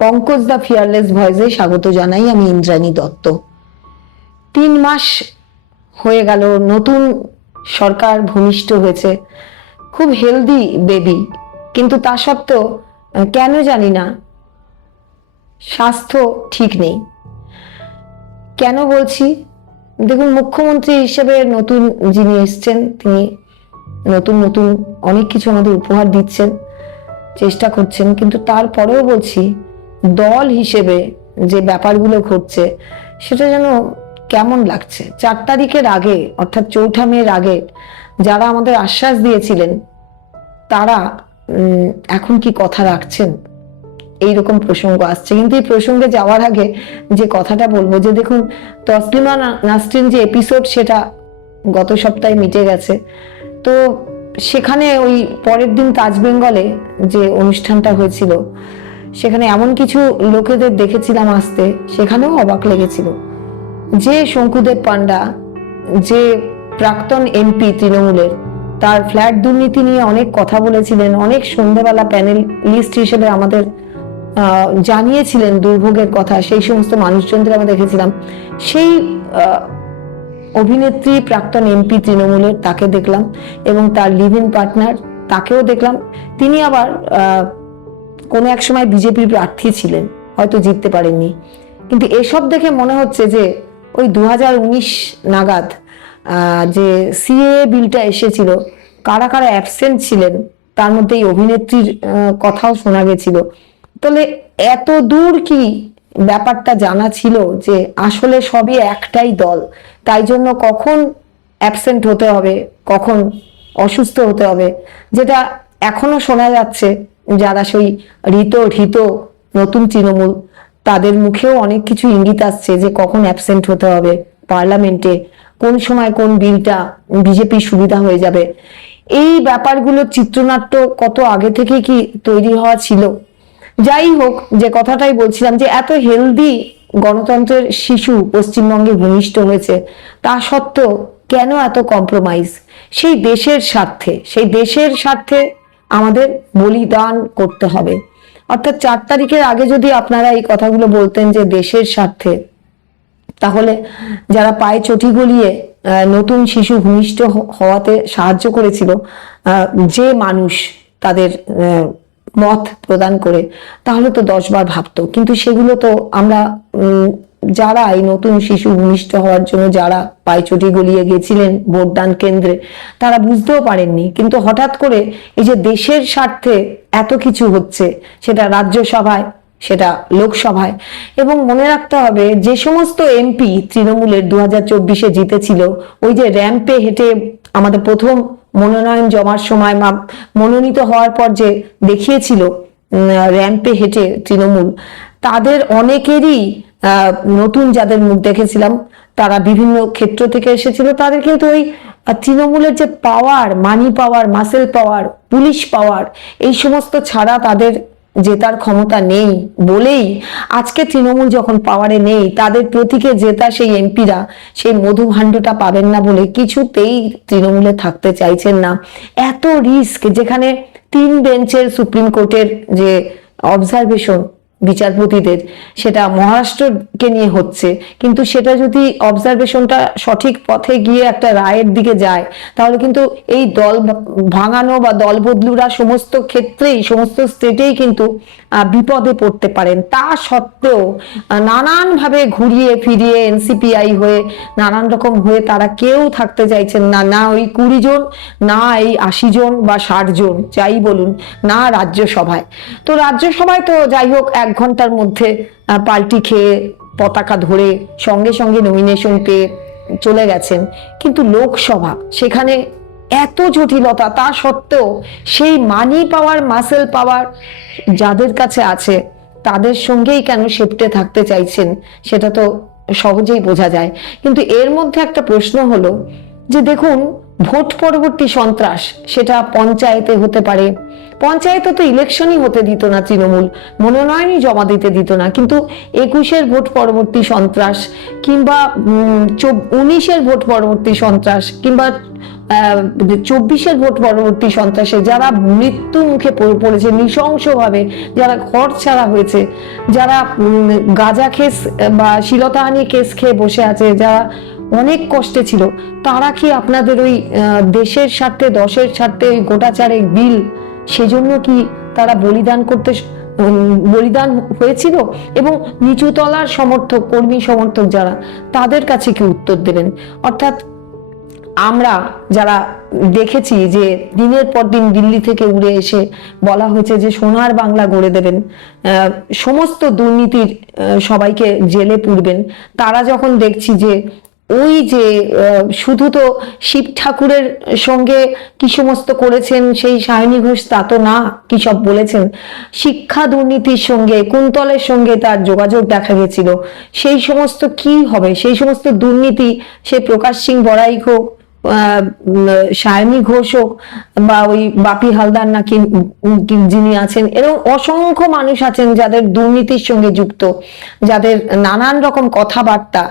পঙ্কজ দা fearless ভয়েসে স্বাগত জানাই। আমি ইন্দ্রাণী দত্ত। 3 মাস হয়ে গেল, নতুন সরকার ভূমিষ্ঠ হয়েছে, খুব হেলদি বেবি, কিন্তু তা সত্ত্বেও কেন জানি না স্বাস্থ্য ঠিক নেই। কেন বলছি? দেখুন, মুখ্যমন্ত্রী হিসেবে নতুন যিনি এসছেন, তিনি নতুন নতুন অনেক কিছু আমাদের উপহার দিচ্ছেন, চেষ্টা করছেন, কিন্তু তারপরেও বলছি, দল হিসেবে যে ব্যাপারগুলো ঘটছে সেটা যেন কেমন লাগছে। 4 তারিখের আগে, অর্থাৎ 4ঠা মের আগে যারা আমাদের আশ্বাস দিয়েছিলেন, তারা এখন কি কথা রাখছেন? এইরকম প্রসঙ্গ আসছে। কিন্তু এই প্রসঙ্গে যাওয়ার আগে যে কথাটা বলবো, যে দেখুন, তসলিমা নাসরিন যে এপিসোড, সেটা গত সপ্তাহে মিটে গেছে। তো সেখানে ওই পরের দিন তাজ বেঙ্গলে যে অনুষ্ঠানটা হয়েছিল, সেখানে এমন কিছু লোকেদের দেখেছিলাম আসতে, সেখানেও অবাক লেগেছিল। যে শঙ্কুদেব পান্ডা, যে প্রাক্তন এমপি তৃণমূলের, তার ফ্ল্যাট দুর্নীতি নিয়ে অনেক কথা বলেছিলেন, অনেক সন্ধ্যেবেলা প্যানেলিস্ট হিসেবে আমাদের জানিয়েছিলেন দুর্ভোগের কথা, সেই সমস্ত মানুষজনদের আমরা দেখেছিলাম। সেই অভিনেত্রী, প্রাক্তন এমপি তৃণমূলের, তাকে দেখলাম, এবং তার লিভ ইন পার্টনার, তাকেও দেখলাম। তিনি আবার কোনো এক সময় বিজেপির প্রার্থী ছিলেন, হয়তো জিততে পারেননি। কিন্তু এসব দেখে মনে হচ্ছে যে ওই 2019 নাগাদ যে সিএ বিলটা এসেছিল, কারা কারা অ্যাবসেন্ট ছিলেন, তার মধ্যে এই অভিনেত্রীর কথাও শোনা গেছিল। তাহলে এত দূর কি ব্যাপারটা জানা ছিল যে আসলে সবই একটাই দল, তাই জন্য কখন অ্যাবসেন্ট হতে হবে, কখন অসুস্থ হতে হবে, যেটা এখনো শোনা যাচ্ছে। যারা সেই হৃত নতুন তৃণমূল, তাদের মুখেও অনেক কিছু ইঙ্গিত আসছে যে কখন অ্যাবসেন্ট হতে হবে পার্লামেন্টে, কোন সময় কোন বিলটা বিজেপির সুবিধা হয়ে যাবে। এই ব্যাপারগুলোর চিত্রনাট্য কত আগে থেকে কি তৈরি হওয়া ছিল। যাই হোক, যে কথাটাই বলছিলাম, যে এত হেলদি গণতন্ত্রের শিশু পশ্চিমবঙ্গে ভূমিষ্ঠ হয়েছে, তা সত্ত্বেও কেন এত কম্প্রোমাইজ? সেই দেশের স্বার্থে আমাদের বলিদান করতে হবে। অর্থাৎ 4 তারিখের আগে যদি আপনারা এই কথাগুলো বলতেন যে দেশের স্বার্থে, তাহলে যারা পায়ে চটি গলিয়ে নতুন শিশু ভূমিষ্ঠ হওয়াতে সাহায্য করেছিল যে মানুষ, তাদের মত প্রদান করে, তাহলে তো 10 বার ভাবতো। কিন্তু সেগুলো তো আমরা, যারা এই নতুন শিশু ভূমিষ্ঠ হওয়ার জন্য যারা পায়চটি গলিয়ে গেছিলেন ভোটদান কেন্দ্রে, তারা বুঝতেও পারেননি। কিন্তু হঠাৎ করে এই যে দেশের স্বার্থে এত কিছু হচ্ছে, সেটা রাজ্যসভায়, সেটা লোকসভায়, এবং মনে রাখতে হবে যে সমস্ত এমপি তৃণমূলের 2024-এ জিতেছিল, ওই যে র্যাম্পে হেঁটে আমাদের প্রথম মনোনয়ন জমার সময় মনোনীত হওয়ার পর যে দেখিয়েছিল র্যাম্পে হেঁটে তৃণমূল, তাদের অনেকেরই নতুন যাদের মুখ দেখেছিলাম, তারা বিভিন্ন ক্ষেত্র থেকে এসেছিল। তাদের কিন্তু ওই তৃণমূলের যে পাওয়ার, মানি পাওয়ার, মাসেল পাওয়ার, পুলিশ পাওয়ার, এই সমস্ত ছাড়া তাদের জেতার ক্ষমতা নেই বলেই আজকে তৃণমূল যখন পাওয়ারে নেই, তাদের প্রতীকে জেতা সেই এমপিরা সেই মধুভাণ্ডটা পাবেন না বলে কিছুতেই তৃণমূলে থাকতে চাইছেন না। এত রিস্ক, যেখানে 3 বেঞ্চের সুপ্রিম কোর্টের যে অবজারভেশন বিচারপতিদের, সেটা মহারাষ্ট্রকে নিয়ে হচ্ছে, কিন্তু সেটা যদি অবজারভেশনটা সঠিক পথে গিয়ে একটা রায়ের দিকে যায়, তাহলে কিন্তু এই দল ভাঙানো বা দল বদলুরা সমস্ত ক্ষেত্রেই, সমস্ত স্টেটেই কিন্তু বিপদে পড়তে পারেন। তা সত্ত্বেও নানান ভাবে ঘুরিয়ে ফিরিয়ে এনসিপিআই হয়ে, নানান রকম হয়ে তারা কেউ থাকতে চাইছেন না, না ওই 20 জন, না এই 80 জন বা 60 জন যাই বলুন, না রাজ্যসভায়। তো রাজ্যসভায় তো যাই হোক 1 ঘন্টার মধ্যে পাল্টি খেয়ে পতাকা ধরে সঙ্গে সঙ্গে নমিনেশন পেয়ে চলে গেছেন। কিন্তু লোকসভা, সেখানে এত জটিলতা, তা সত্ত্বেও সেই মানি পাওয়ার, মাসেল পাওয়ার যাদের কাছে আছে, তাদের সঙ্গেই কেন সেপটে থাকতে চাইছেন, সেটা তো সহজেই বোঝা যায়। কিন্তু এর মধ্যে একটা প্রশ্ন হলো যে দেখুন, ভোট পরবর্তী সন্ত্রাস, সেটা পঞ্চায়েতে হতে পারে। পঞ্চায়েতে তো ইলেকশনই হতে দিত না তৃণমূল, মনোনয়নই জমা দিতে দিত না, কিন্তু 21-এর ভোট পরবর্তী সন্ত্রাস, কিংবা 19-এর ভোট পরবর্তী সন্ত্রাস, কিংবা 24-এর ভোট পরবর্তী সন্ত্রাসে যারা মৃত্যু মুখে পড়েছে নৃশংসভাবে, যারা ঘর ছাড়া হয়েছে, যারা গাঁজা কেস বা শ্লীলতাহানি কেস খেয়ে বসে আছে, যারা অনেক কষ্টে ছিল, তারা কি আপনাদের ওই দেশের স্বার্থে, দশের স্বার্থে ওই গোটা চারেক বিল, সেজন্য কি তারা বলিদান হয়েছিল? এবং নিচু তলার সমর্থক, কর্মী সমর্থক যারা, তাদের কাছে কি উত্তর দেবেন? অর্থাৎ আমরা যারা দেখেছি যে দিনের পর দিন দিল্লি থেকে উড়ে এসে বলা হয়েছে যে সোনার বাংলা গড়ে দেবেন, সমস্ত দুর্নীতির সবাইকে জেলে পুরবেন, তারা যখন দেখছি যে ওই যে শুধু তো শিব ঠাকুরের সঙ্গে কি সমস্ত করেছেন সেই সায়নী ঘোষ তা তো না, কি সব বলেছেন, শিক্ষা দুর্নীতির সঙ্গে, কুন্তলের সঙ্গে তার যোগাযোগ দেখা গেছিল, সেই সমস্ত কি হবে? সেই সমস্ত দুর্নীতি, সে প্রকাশ সিং বড়াই হোক, সায়নী ঘোষ হোক, বা ওই বাপি হালদার নাকি যিনি আছেন, এরকম অসংখ্য মানুষ আছেন যাদের দুর্নীতির সঙ্গে যুক্ত, যাদের নানান রকম কথাবার্তা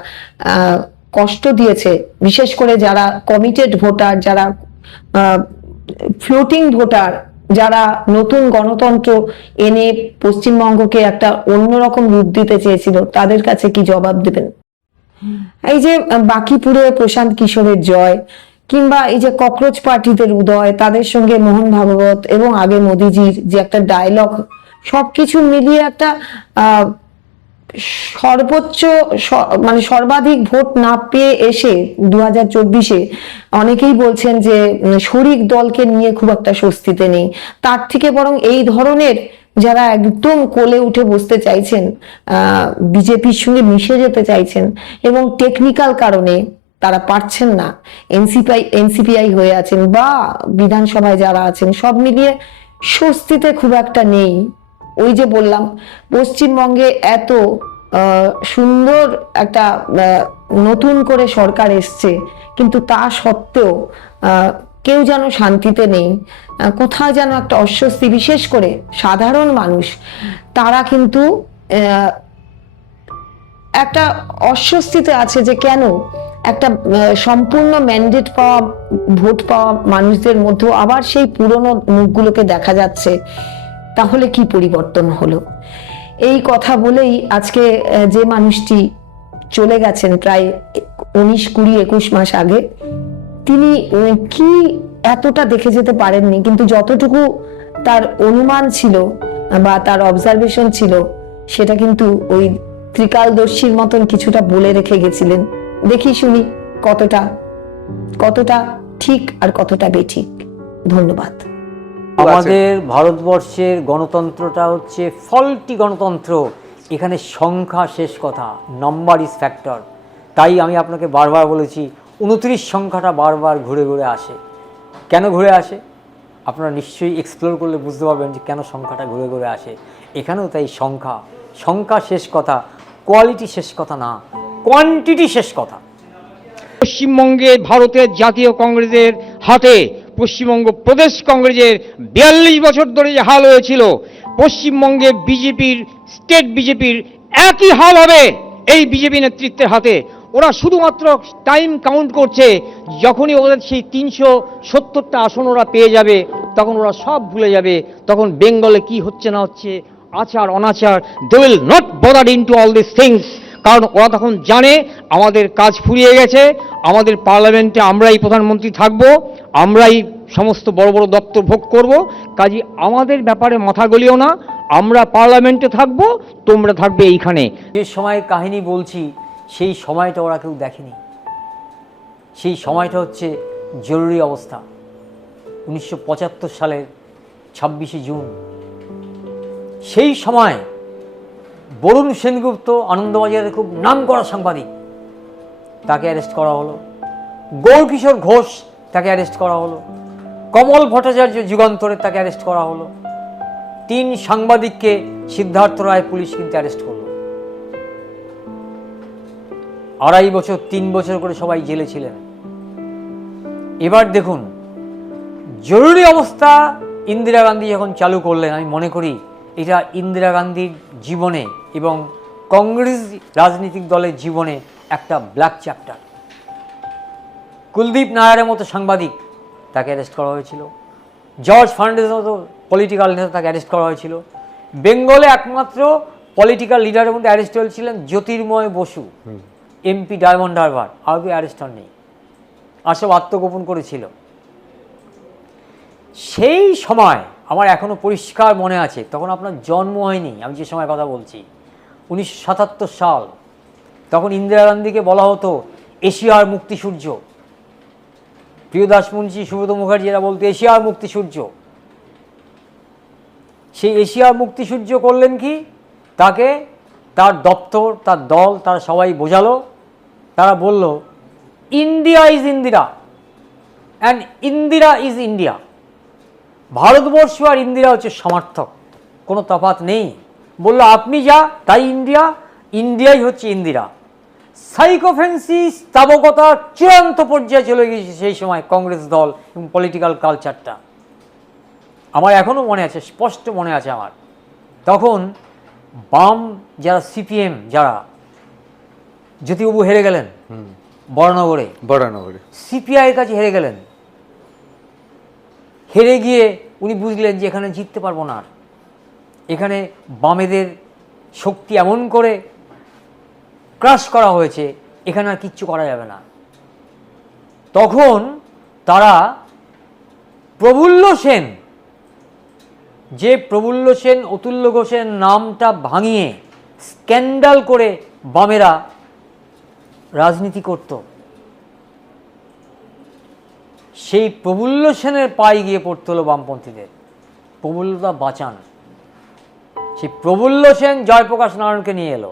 কষ্ট দিয়েছে, বিশেষ করে যারা কমিটেড ভোটার, যারা ফ্লোটিং ভোটার, যারা নতুন গণতন্ত্র এনে পশ্চিমবঙ্গকে একটা অন্যরকম রূপ দিতে চেয়েছিল, তাদের কাছে কি জবাব দেবেন? এই যে বাকিপুরে প্রশান্ত কিশোরের জয়, কিংবা এই যে ককরোচ পার্টিদের উদয়, তাদের সঙ্গে মোহন ভাগবত এবং আগে মোদিজির যে একটা ডায়লগ, সবকিছু মিলিয়ে একটা সর্বোচ্চ মানে সর্বাধিক ভোট না পেয়ে এসে 2024-এ অনেকেই বলছেন যে শরিক দলকে নিয়ে খুব একটা স্বস্তিতে নেই। তার থেকে বরং এই ধরনের যারা একদম কোলে উঠে বসতে চাইছেন, বিজেপির সঙ্গে মিশে যেতে চাইছেন এবং টেকনিক্যাল কারণে তারা পারছেন না, এনসিপিআই হয়ে আছেন বা বিধানসভায় যারা আছেন, সব মিলিয়ে স্বস্তিতে খুব একটা নেই। ওই যে বললাম, পশ্চিমবঙ্গে এত সুন্দর একটা নতুন করে সরকার এসছে, কিন্তু তা সত্ত্বেও কেউ যেন শান্তিতে নেই, কোথাও যেন একটা অস্বস্তি, বিশেষ করে সাধারণ মানুষ, তারা কিন্তু একটা অস্বস্তিতে আছে যে কেন একটা সম্পূর্ণ ম্যান্ডেট পাওয়া, ভোট পাওয়া মানুষদের মধ্যেও আবার সেই পুরনো মুখগুলোকে দেখা যাচ্ছে। তাহলে কি পরিবর্তন হলো? এই কথা বলেই আজকে যে মানুষটি চলে গেছেন প্রায় 19, 20, 21 মাস আগে, তিনি কি এতটা দেখে যেতে পারেননি, কিন্তু যতটুকু তার অনুমান ছিল বা তার অবজারভেশন ছিল, সেটা কিন্তু ওই ত্রিকালদর্শীর মতন কিছুটা বলে রেখে গেছিলেন। দেখি শুনি কতটা ঠিক আর কতটা বেঠিক। ধন্যবাদ। আমাদের ভারতবর্ষের গণতন্ত্রটা হচ্ছে ফল্টি গণতন্ত্র। এখানে সংখ্যা শেষ কথা, নাম্বার ইজ ফ্যাক্টর। তাই আমি আপনাকে বারবার বলেছি 29 সংখ্যাটা বারবার ঘুরে ঘুরে আসে। কেন ঘুরে আসে আপনারা নিশ্চয়ই এক্সপ্লোর করলে বুঝতে পারবেন যে কেন সংখ্যাটা ঘুরে ঘুরে আসে। এখানেও তাই সংখ্যা শেষ কথা, কোয়ালিটি শেষ কথা না, কোয়ান্টিটি শেষ কথা। পশ্চিমবঙ্গে ভারতের জাতীয় কংগ্রেসের হাতে পশ্চিমবঙ্গ প্রদেশ কংগ্রেসের 42 বছর ধরে যে হাল হয়েছিল, পশ্চিমবঙ্গে বিজেপির, স্টেট বিজেপির একই হাল হবে এই বিজেপি নেতৃত্বের হাতে। ওরা শুধুমাত্র টাইম কাউন্ট করছে, যখনই ওদের সেই 370টা আসন ওরা পেয়ে যাবে, তখন ওরা সব ভুলে যাবে। তখন বেঙ্গলে কি হচ্ছে না হচ্ছে, আচার অনাচার, they will not bother into all this things. কারণ ওরা তখন জানে আমাদের কাজ ফুরিয়ে গেছে, আমাদের পার্লামেন্টে আমরাই প্রধানমন্ত্রী থাকব, আমরাই সমস্ত বড় বড় দপ্তর ভোগ করব, কাজে আমাদের ব্যাপারে মাথা গলিও না, আমরা পার্লামেন্টে থাকব, তোমরা থাকবে এইখানে। যে সময়ের কাহিনী বলছি সেই সময়টা ওরা কেউ দেখেনি। সেই সময়টা হচ্ছে জরুরি অবস্থা, 1975 সালের 26শে জুন। সেই সময় বরুণ সেনগুপ্ত, আনন্দবাজারের খুব নামকরা সাংবাদিক, তাকে অ্যারেস্ট করা হলো। গৌরকিশোর ঘোষ, তাকে অ্যারেস্ট করা হলো। কমল ভট্টাচার্য, যুগান্তরের, তাকে অ্যারেস্ট করা হলো। 3 সাংবাদিককে সিদ্ধার্থ রায় পুলিশ কিন্তু অ্যারেস্ট করলো। 2.5 বছর 3 বছর করে সবাই জেলে ছিলেন। এবার দেখুন, জরুরি অবস্থা ইন্দিরা গান্ধী যখন চালু করলেন, আমি মনে করি এটা ইন্দিরা গান্ধীর জীবনে এবং কংগ্রেস রাজনৈতিক দলের জীবনে একটা ব্ল্যাক চ্যাপ্টার। কুলদীপ নায়ারের মতো সাংবাদিক তাকে অ্যারেস্ট করা হয়েছিল। জর্জ ফার্নান্ডেজের মতো পলিটিক্যাল নেতা, তাকে অ্যারেস্ট করা হয়েছিল। বেঙ্গলে একমাত্র পলিটিক্যাল লিডারের মধ্যে অ্যারেস্ট হয়েছিলেন জ্যোতির্ময় বসু, এমপি ডায়মন্ড হারবার, আর কেউ অ্যারেস্ট হননি, আর সব আত্মগোপন করেছিল। সেই সময় আমার এখনো পরিষ্কার মনে আছে, তখন আপনার জন্ম হয়নি, আমি যে সময় কথা বলছি 1977 সাল। তখন ইন্দিরা গান্ধীকে বলা হতো এশিয়ার মুক্তি সূর্য, প্রিয়দাস মুন্সি, সুব্রত মুখার্জি এরা বলতো এশিয়ার মুক্তি সূর্য। সেই এশিয়ার মুক্তি সূর্য করলেন কি, তাকে তার দপ্তর, তার দল, তারা সবাই বোঝালো। তারা বলল India is Indira and Indira is India. Bharatvarsha আর ইন্দিরা হচ্ছে সমার্থক, কোনো তফাৎ নেই। বলল আপনি যা তাই ইন্ডিয়া, ইন্ডিয়াই হচ্ছে ইন্দিরা। সাইকোফেন্সি স্থাবকতার চূড়ান্ত পর্যায়ে চলে গিয়েছে সেই সময় কংগ্রেস দল এবং পলিটিক্যাল কালচারটা। আমার এখনও মনে আছে, স্পষ্ট মনে আছে আমার। তখন বাম যারা সিপিএম, যারা জ্যোতিবাবু হেরে গেলেন বরানগরে, সিপিআইয়ের কাছে হেরে গেলেন। হেরে গিয়ে উনি বুঝলেন যে এখানে জিততে পারবো না, আর এখানে বামেদের শক্তি এমন করে ক্রাশ করা হয়েছে, এখানে আর কিচ্ছু করা যাবে না। তখন তারা প্রফুল্ল সেন, যে প্রফুল্ল সেন অতুল্য ঘোষের নামটা ভাঙিয়ে স্ক্যান্ডাল করে বামেরা রাজনীতি করত, সেই প্রফুল্ল সেনের পায়ে গিয়ে পড়তে হলো বামপন্থীদের। প্রফুল্লতা বাঁচান। সেই প্রফুল্ল সেন জয়প্রকাশ নারায়ণকে নিয়ে এলো।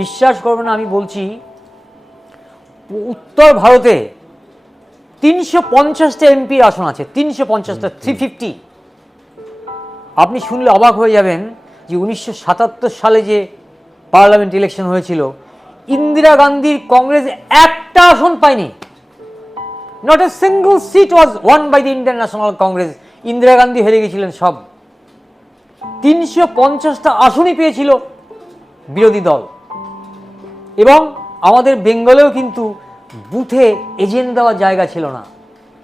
বিশ্বাস করবেন, আমি বলছি উত্তর ভারতে 350টা এমপির আসন আছে, 350টা, 350। আপনি শুনলে অবাক হয়ে যাবেন যে 1977 সালে যে পার্লামেন্ট ইলেকশন হয়েছিল, ইন্দিরা গান্ধীর কংগ্রেস একটা আসন পায়নি। Not a single seat was won by the Indian National Congress. Indira Gandhi হেরে গেছিলেন সব। 350টা আসনই পেয়েছিল বিরোধী দল। এবং আমাদের বেঙ্গলেও কিন্তু বুথে এজেন্ট দেওয়ার জায়গা ছিল না,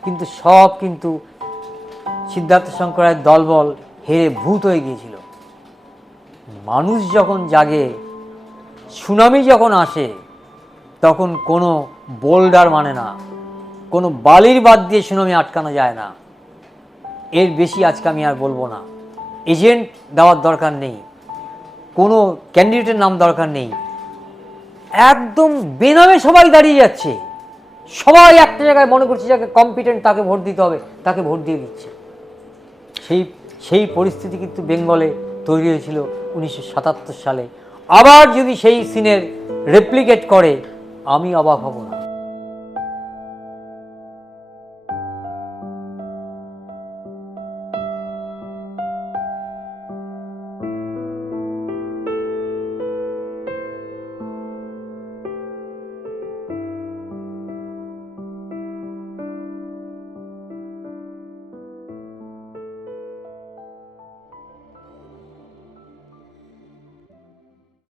কিন্তু সব কিন্তু সিদ্ধার্থ শঙ্কর রায়ের দলবল হেরে ভূত হয়ে গিয়েছিল। মানুষ যখন জাগে, সুনামি যখন আসে, তখন কোনো বোল্ডার মানে না, কোনো বালির বাদ দিয়ে সুনামি আটকানো যায় না। এর বেশি আজকে আমি আর বলবো না। এজেন্ট দেওয়ার দরকার নেই, কোনো ক্যান্ডিডেটের নাম দরকার নেই, একদম বেনামে সবাই দাঁড়িয়ে যাচ্ছে। সবাই একটা জায়গায় মনে করছে যাকে কম্পিটেন্ট তাকে ভোট দিতে হবে, তাকে ভোট দিয়ে দিচ্ছে। সেই পরিস্থিতি কিন্তু বেঙ্গলে তৈরি হয়েছিল 1977 সালে। আবার যদি সেই সিনের রেপ্লিকেট করে, আমি অবাক হব না।